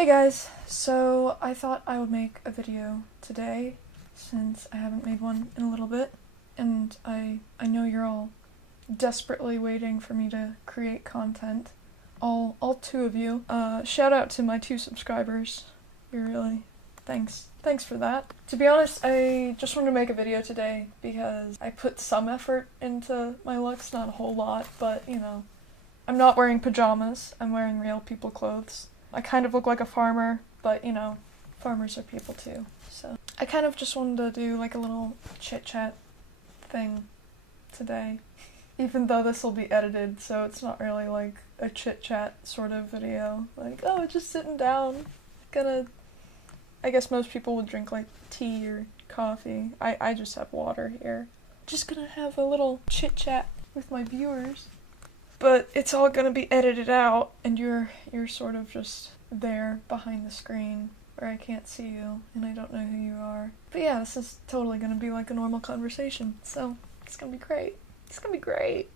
Hey guys, so I thought I would make a video today since I haven't made one in a little bit, and I know you're all desperately waiting for me to create content. All two of you. Shout out to my 2 subscribers. Thanks for that. To be honest, I just wanted to make a video today because I put some effort into my looks, not a whole lot, but you know, I'm not wearing pajamas, I'm wearing real people clothes. I kind of look like a farmer, but you know, farmers are people too. So I kind of just wanted to do like a little chit-chat thing today. Even though this will be edited, so it's not really like a chit-chat sort of video. Like, oh, just sitting down, I guess most people would drink like tea or coffee. I just have water here. Just gonna have a little chit-chat with my viewers. But it's all gonna be edited out, and you're sort of just there behind the screen where I can't see you, and I don't know who you are. But yeah, this is totally gonna be like a normal conversation, so it's gonna be great. It's gonna be great.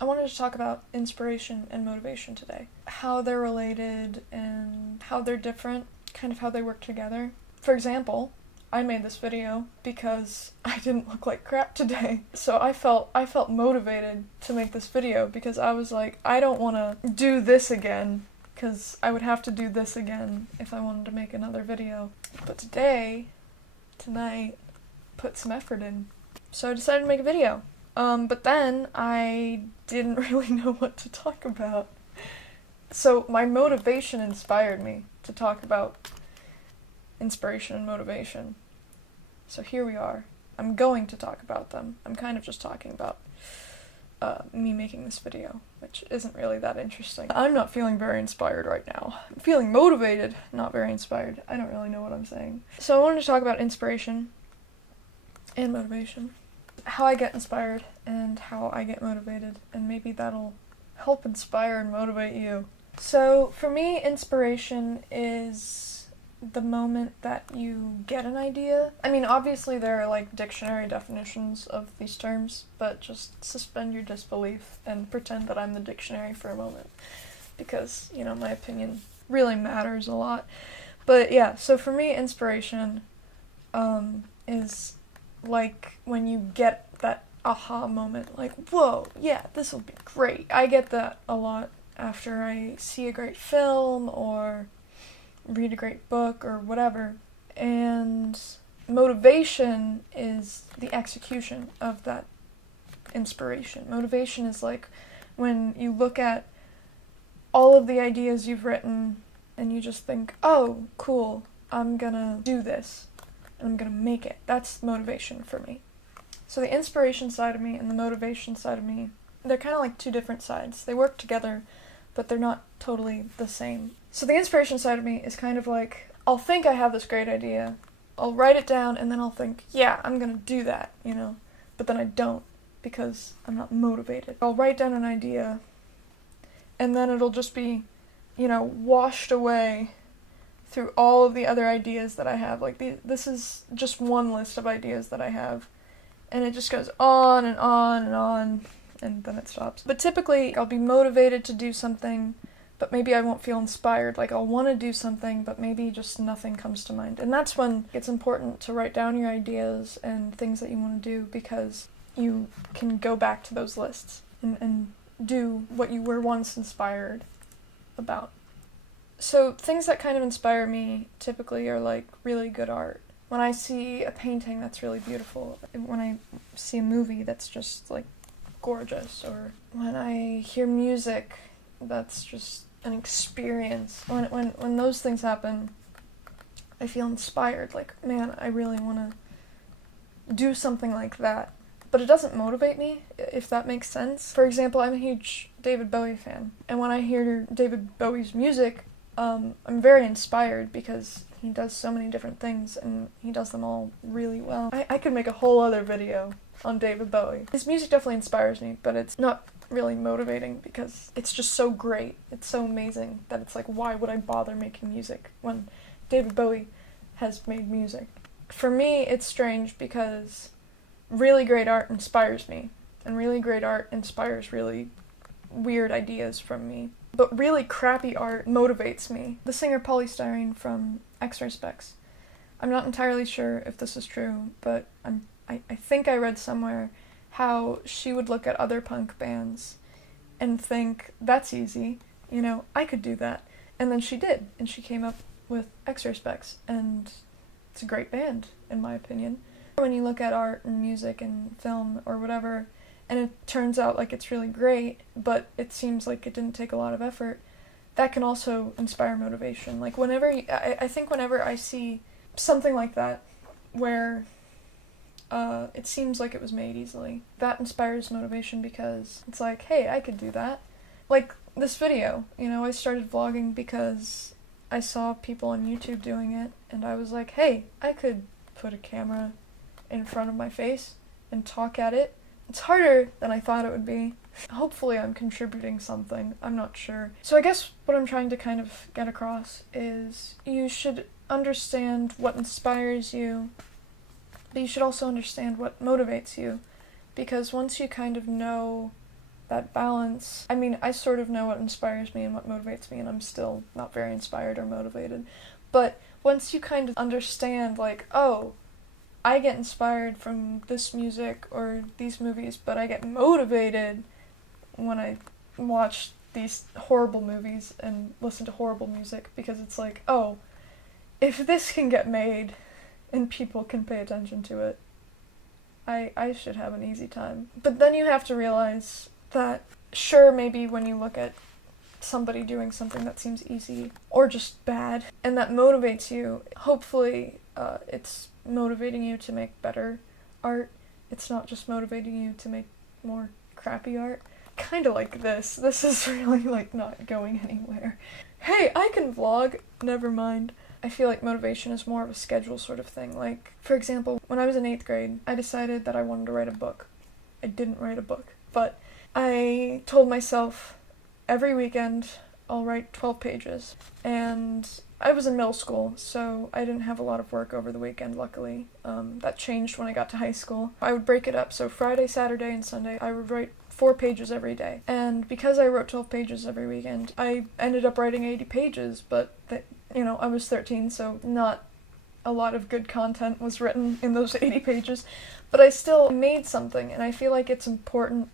I wanted to talk about inspiration and motivation today. How they're related and how they're different, kind of how they work together. For example, I made this video because I didn't look like crap today. So I felt motivated to make this video because I was like, I don't want to do this again because I would have to do this again if I wanted to make another video. But tonight, put some effort in. So I decided to make a video. But then I didn't really know what to talk about. So my motivation inspired me to talk about inspiration and motivation. So here we are. I'm going to talk about them. I'm kind of just talking about me making this video, which isn't really that interesting. I'm not feeling very inspired right now. I'm feeling motivated, not very inspired. I don't really know what I'm saying. So I wanted to talk about inspiration and motivation. How I get inspired and how I get motivated, and maybe that'll help inspire and motivate you. So for me, inspiration is the moment that you get an idea. I mean, obviously there are like dictionary definitions of these terms, but just suspend your disbelief and pretend that I'm the dictionary for a moment, because, you know, my opinion really matters a lot. But yeah, so for me, inspiration is like when you get that aha moment, like, whoa, yeah, this will be great. I get that a lot after I see a great film or read a great book or whatever. And motivation is the execution of that inspiration. Motivation is like when you look at all of the ideas you've written and you just think, oh, cool, I'm gonna do this. I'm gonna make it. That's motivation for me. So the inspiration side of me and the motivation side of me, they're kind of like 2 different sides. They work together, but they're not totally the same. So the inspiration side of me is kind of like, I'll think I have this great idea, I'll write it down, and then I'll think, yeah, I'm gonna do that, you know? But then I don't, because I'm not motivated. I'll write down an idea, and then it'll just be, you know, washed away through all of the other ideas that I have. Like, this is just one list of ideas that I have, and it just goes on and on and on, and then it stops. But typically, I'll be motivated to do something, but maybe I won't feel inspired. Like, I'll want to do something, but maybe just nothing comes to mind. And that's when it's important to write down your ideas and things that you want to do, because you can go back to those lists and do what you were once inspired about. So things that kind of inspire me typically are like really good art. When I see a painting that's really beautiful, when I see a movie that's just like gorgeous, or when I hear music that's just an experience, when those things happen, I feel inspired. Like, man, I really want to do something like that. But it doesn't motivate me, if that makes sense. For example, I'm a huge David Bowie fan, and when I hear David Bowie's music, I'm very inspired because he does so many different things and he does them all really well. I could make a whole other video on David Bowie. His music definitely inspires me, but it's not really motivating because it's just so great. It's so amazing that it's like, why would I bother making music when David Bowie has made music? For me, it's strange because really great art inspires me, and really great art inspires really weird ideas from me. but really crappy art motivates me. The singer Polystyrene from X-Ray Specs. I'm not entirely sure if this is true, but I think I read somewhere how she would look at other punk bands and think, that's easy, you know, I could do that. And then she did, and she came up with X-Ray Specs, and it's a great band, in my opinion. When you look at art and music and film or whatever, and it turns out like it's really great, but it seems like it didn't take a lot of effort, that can also inspire motivation. Like I think whenever I see something like that, where it seems like it was made easily, that inspires motivation because it's like, hey, I could do that. Like this video, you know, I started vlogging because I saw people on YouTube doing it, and I was like, hey, I could put a camera in front of my face and talk at it. It's harder than I thought it would be. Hopefully I'm contributing something, I'm not sure. So I guess what I'm trying to kind of get across is you should understand what inspires you, but you should also understand what motivates you, because once you kind of know that balance, I mean, I sort of know what inspires me and what motivates me, and I'm still not very inspired or motivated, but once you kind of understand, like, oh, I get inspired from this music or these movies, but I get motivated when I watch these horrible movies and listen to horrible music, because it's like, oh, if this can get made and people can pay attention to it, I should have an easy time. But then you have to realize that, sure, maybe when you look at somebody doing something that seems easy or just bad, and that motivates you, hopefully it's motivating you to make better art. It's not just motivating you to make more crappy art. Kind of like this. This is really, like, not going anywhere. Hey, I can vlog! Never mind. I feel like motivation is more of a schedule sort of thing. Like, for example, when I was in 8th grade, I decided that I wanted to write a book. I didn't write a book, but I told myself every weekend I'll write 12 pages. And I was in middle school, so I didn't have a lot of work over the weekend, luckily. That changed when I got to high school. I would break it up, so Friday, Saturday, and Sunday I would write 4 pages every day. And because I wrote 12 pages every weekend, I ended up writing 80 pages, but I was 13, so not a lot of good content was written in those 80 pages, but I still made something, and I feel like it's important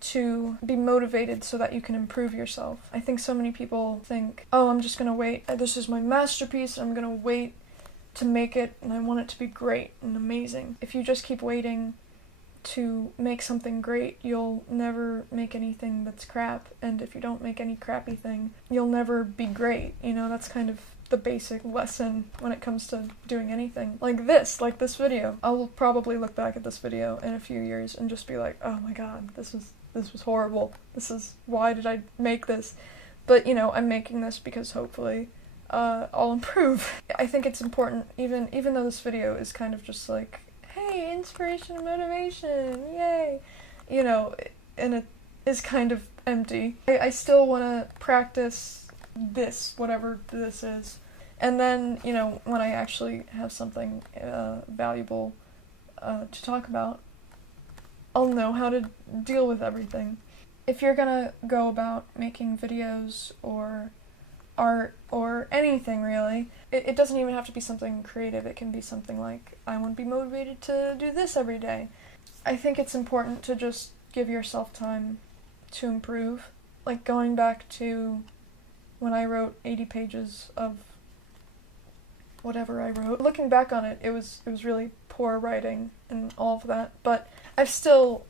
to be motivated so that you can improve yourself. I think so many people think, oh, I'm just gonna wait, this is my masterpiece, I'm gonna wait to make it, and I want it to be great and amazing. If you just keep waiting to make something great, you'll never make anything that's crap, and if you don't make any crappy thing, you'll never be great. You know, that's kind of the basic lesson when it comes to doing anything. Like this video. I'll probably look back at this video in a few years and just be like, oh my god, this was horrible. Why did I make this? But, you know, I'm making this because hopefully I'll improve. I think it's important, even though this video is kind of just like, hey, inspiration and motivation, yay! You know, and it is kind of empty. I still want to practice this, whatever this is. And then, you know, when I actually have something valuable to talk about, I'll know how to deal with everything. If you're gonna go about making videos or art or anything really, it doesn't even have to be something creative. It can be something like, I want to be motivated to do this every day. I think it's important to just give yourself time to improve. Like going back to when I wrote 80 pages of whatever I wrote. Looking back on it, it was really poor writing and all of that, but I've still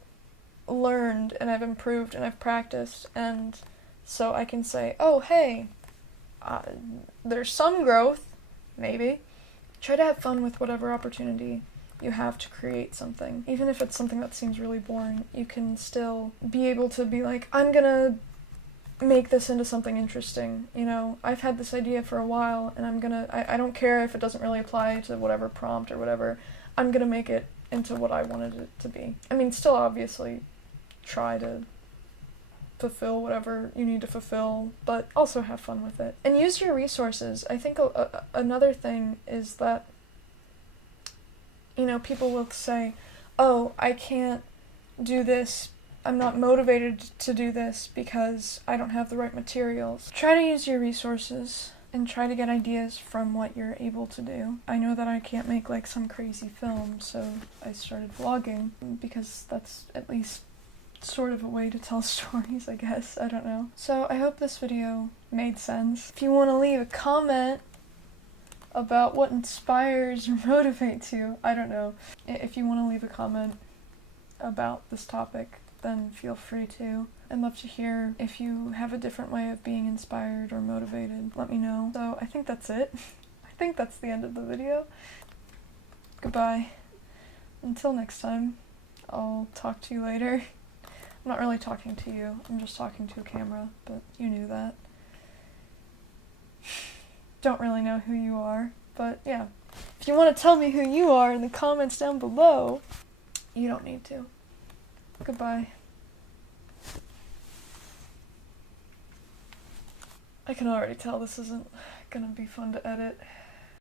learned and I've improved and I've practiced, and so I can say, oh hey, there's some growth, maybe. Try to have fun with whatever opportunity you have to create something. Even if it's something that seems really boring, you can still be able to be like, I'm gonna make this into something interesting. You know, I've had this idea for a while, and I don't care if it doesn't really apply to whatever prompt or whatever, I'm gonna make it into what I wanted it to be. I mean, still obviously try to fulfill whatever you need to fulfill, but also have fun with it. And use your resources. I think another thing is that, you know, people will say, oh, I can't do this I'm not motivated to do this because I don't have the right materials. Try to use your resources and try to get ideas from what you're able to do. I know that I can't make like some crazy film, so I started vlogging because that's at least sort of a way to tell stories, I guess. I don't know. So I hope this video made sense. If you want to leave a comment about what inspires or motivates you, I don't know. If you want to leave a comment about this topic, then feel free to. I'd love to hear if you have a different way of being inspired or motivated. Let me know. So I think that's it. I think that's the end of the video. Goodbye. Until next time, I'll talk to you later. I'm not really talking to you, I'm just talking to a camera, but you knew that. Don't really know who you are, but yeah. If you want to tell me who you are in the comments down below, you don't need to. Goodbye. I can already tell this isn't gonna be fun to edit.